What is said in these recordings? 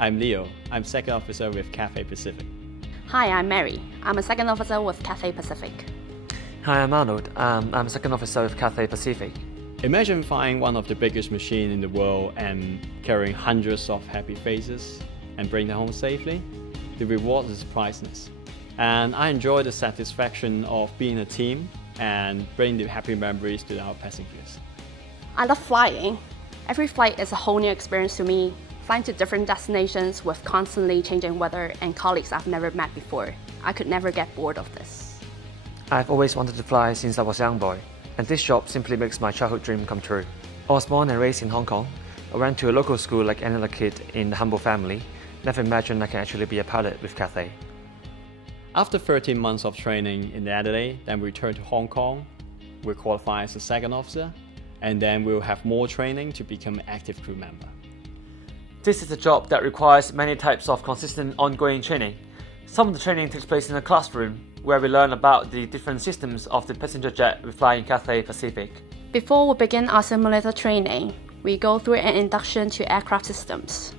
I'm Leo. I'm second officer with Cathay Pacific. Hi, I'm Mary. I'm a second officer with Cathay Pacific. Hi, I'm Arnold. I'm a second officer with Cathay Pacific. Imagine flying one of the biggest machines in the world and carrying hundreds of happy faces and bring them home safely. The reward is priceless. And I enjoy the satisfaction of being a team and bring the happy memories to our passengers. I love flying. Every flight is a whole new experience to me. Flying to different destinations with constantly changing weather and colleagues I've never met before. I could never get bored of this. I've always wanted to fly since I was a young boy, and this job simply makes my childhood dream come true. I was born and raised in Hong Kong. I went to a local school like any other kid in the humble family. Never imagined I can actually be a pilot with Cathay. After 13 months of training in Adelaide, then we return to Hong Kong. We'll qualify as a second officer, and then we'll have more training to become an active crew member. This is a job that requires many types of consistent ongoing training. Some of the training takes place in a classroom, where we learn about the different systems of the passenger jet we fly in Cathay Pacific. Before we begin our simulator training, we go through an induction to aircraft systems.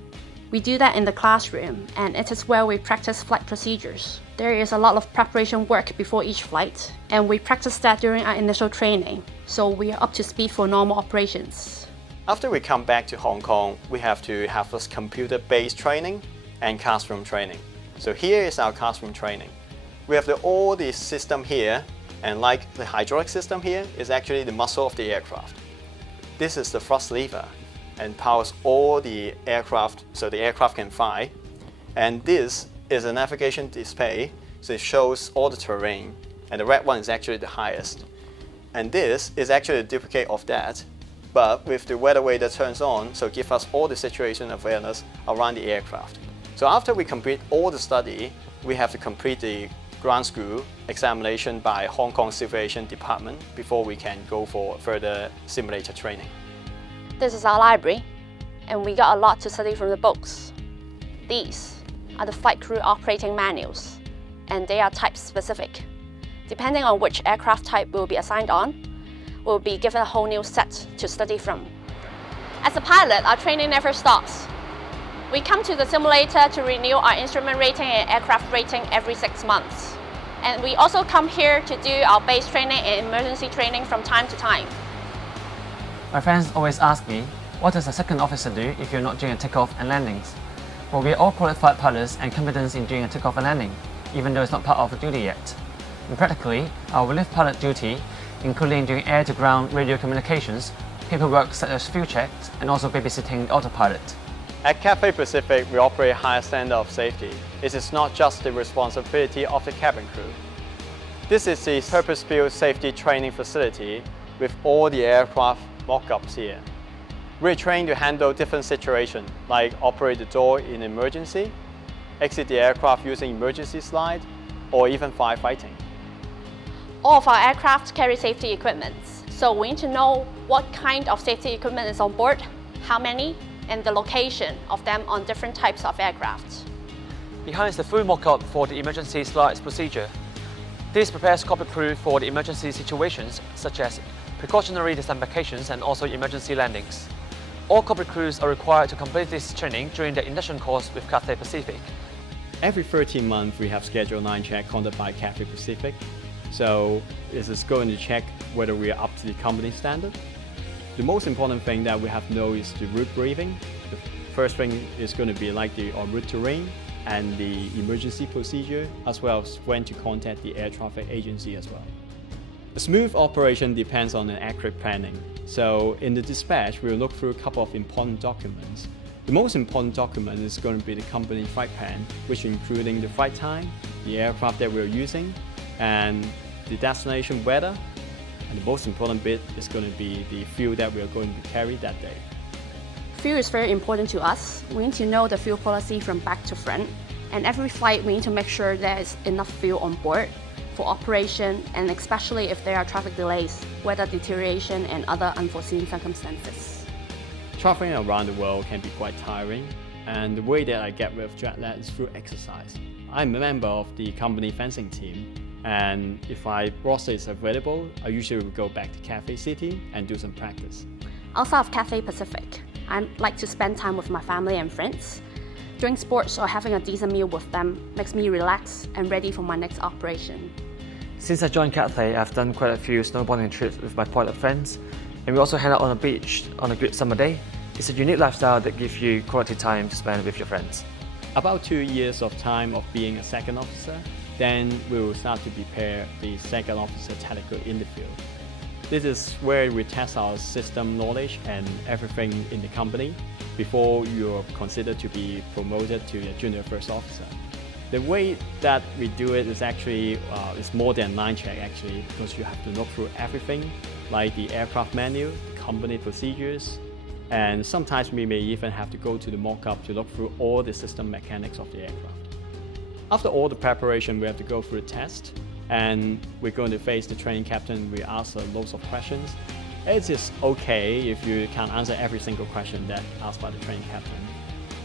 We do that in the classroom, and it is where we practice flight procedures. There is a lot of preparation work before each flight, and we practice that during our initial training, so we are up to speed for normal operations. After we come back to Hong Kong, we have to have this computer-based training and classroom training. So here is our classroom training. We have all the system here, and like the hydraulic system here is actually the muscle of the aircraft. This is the thrust lever and powers all the aircraft so the aircraft can fly. And this is a navigation display, so it shows all the terrain, and the red one is actually the highest. And this is actually a duplicate of that, but with the weather way that turns on, so give us all the situation awareness around the aircraft. So after we complete all the study, we have to complete the ground school examination by Hong Kong Civil Aviation Department before we can go for further simulator training. This is our library, and we got a lot to study from the books. These are the flight crew operating manuals, and they are type specific. Depending on which aircraft type we'll be assigned on, we'll be given a whole new set to study from. As a pilot, our training never stops. We come to the simulator to renew our instrument rating and aircraft rating every 6 months. And we also come here to do our base training and emergency training from time to time. My friends always ask me, what does a second officer do if you're not doing a takeoff and landings? Well, we're all qualified pilots and competent in doing a takeoff and landing, even though it's not part of the duty yet. And practically, our relief pilot duty, including doing air-to-ground radio communications, paperwork such as fuel checks, and also babysitting the autopilot. At Cathay Pacific, we operate a higher standard of safety. It is not just the responsibility of the cabin crew. This is the purpose-built safety training facility with all the aircraft mock-ups here. We're trained to handle different situations, like operate the door in emergency, exit the aircraft using emergency slide, or even firefighting. All of our aircraft carry safety equipment, so we need to know what kind of safety equipment is on board, how many, and the location of them on different types of aircraft. Behind is the full mock-up for the emergency slides procedure. This prepares cockpit crew for the emergency situations, such as precautionary disembarkations and also emergency landings. All cockpit crews are required to complete this training during the induction course with Cathay Pacific. Every 13 months, we have Schedule 9 check conducted by Cathay Pacific. So this is going to check whether we are up to the company standard. The most important thing that we have to know is the route briefing. The first thing is going to be like the en route terrain and the emergency procedure, as well as when to contact the air traffic agency as well. A smooth operation depends on an accurate planning. So in the dispatch, we'll look through a couple of important documents. The most important document is going to be the company flight plan, which including the flight time, the aircraft that we're using, and the destination weather. And the most important bit is going to be the fuel that we are going to carry that day. Fuel is very important to us. We need to know the fuel policy from back to front. And every flight, we need to make sure there is enough fuel on board for operation, and especially if there are traffic delays, weather deterioration, and other unforeseen circumstances. Traveling around the world can be quite tiring, and the way that I get rid of jet lag is through exercise. I'm a member of the company fencing team, and if my roster is available, I usually will go back to Cathay City and do some practice. Outside of Cathay Pacific, I like to spend time with my family and friends. Doing sports or having a decent meal with them makes me relax and ready for my next operation. Since I joined Cathay, I've done quite a few snowboarding trips with my pilot friends, and we also hang out on the beach on a great summer day. It's a unique lifestyle that gives you quality time to spend with your friends. About 2 years of time of being a second officer, then we will start to prepare the second officer technical interview. This is where we test our system knowledge and everything in the company before you're considered to be promoted to a junior first officer. The way that we do it is actually it's more than line check actually, because you have to look through everything like the aircraft manual, the company procedures, and sometimes we may even have to go to the mock-up to look through all the system mechanics of the aircraft. After all the preparation, we have to go through the test, and we're going to face the training captain. We ask loads of questions. It is okay if you can't answer every single question that asked by the training captain.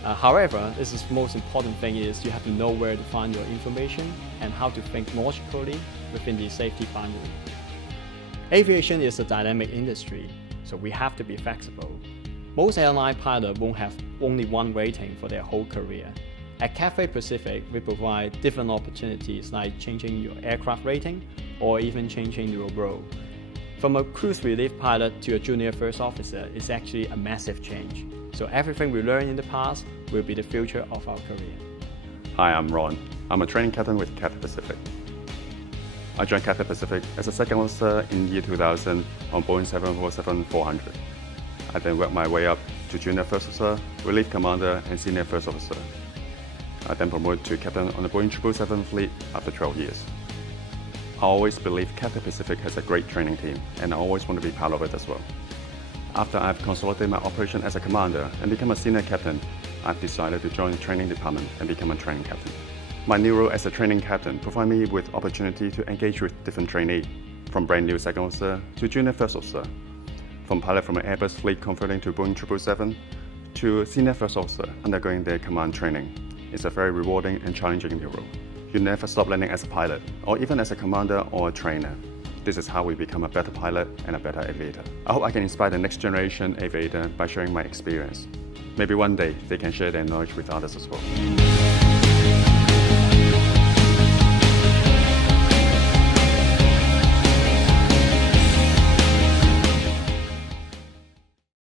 However, this is the most important thing is you have to know where to find your information and how to think logically within the safety boundary. Aviation is a dynamic industry, so we have to be flexible. Most airline pilots won't have only one rating for their whole career. At Cathay Pacific, we provide different opportunities like changing your aircraft rating or even changing your role. From a cruise relief pilot to a junior first officer is actually a massive change. So everything we learned in the past will be the future of our career. Hi, I'm Ron. I'm a training captain with Cathay Pacific. I joined Cathay Pacific as a second officer in year 2000 on Boeing 747-400. I then worked my way up to junior first officer, relief commander, and senior first officer. I then promoted to captain on the Boeing 777 fleet after 12 years. I always believe Cathay Pacific has a great training team, and I always want to be part of it as well. After I've consolidated my operation as a commander and become a senior captain, I've decided to join the training department and become a training captain. My new role as a training captain provides me with opportunity to engage with different trainees, from brand new second officer to junior first officer, from pilot from an Airbus fleet converting to Boeing 777 to senior first officer undergoing their command training. It's a very rewarding and challenging new role. You never stop learning as a pilot, or even as a commander or a trainer. This is how we become a better pilot and a better aviator. I hope I can inspire the next generation aviator by sharing my experience. Maybe one day they can share their knowledge with others as well.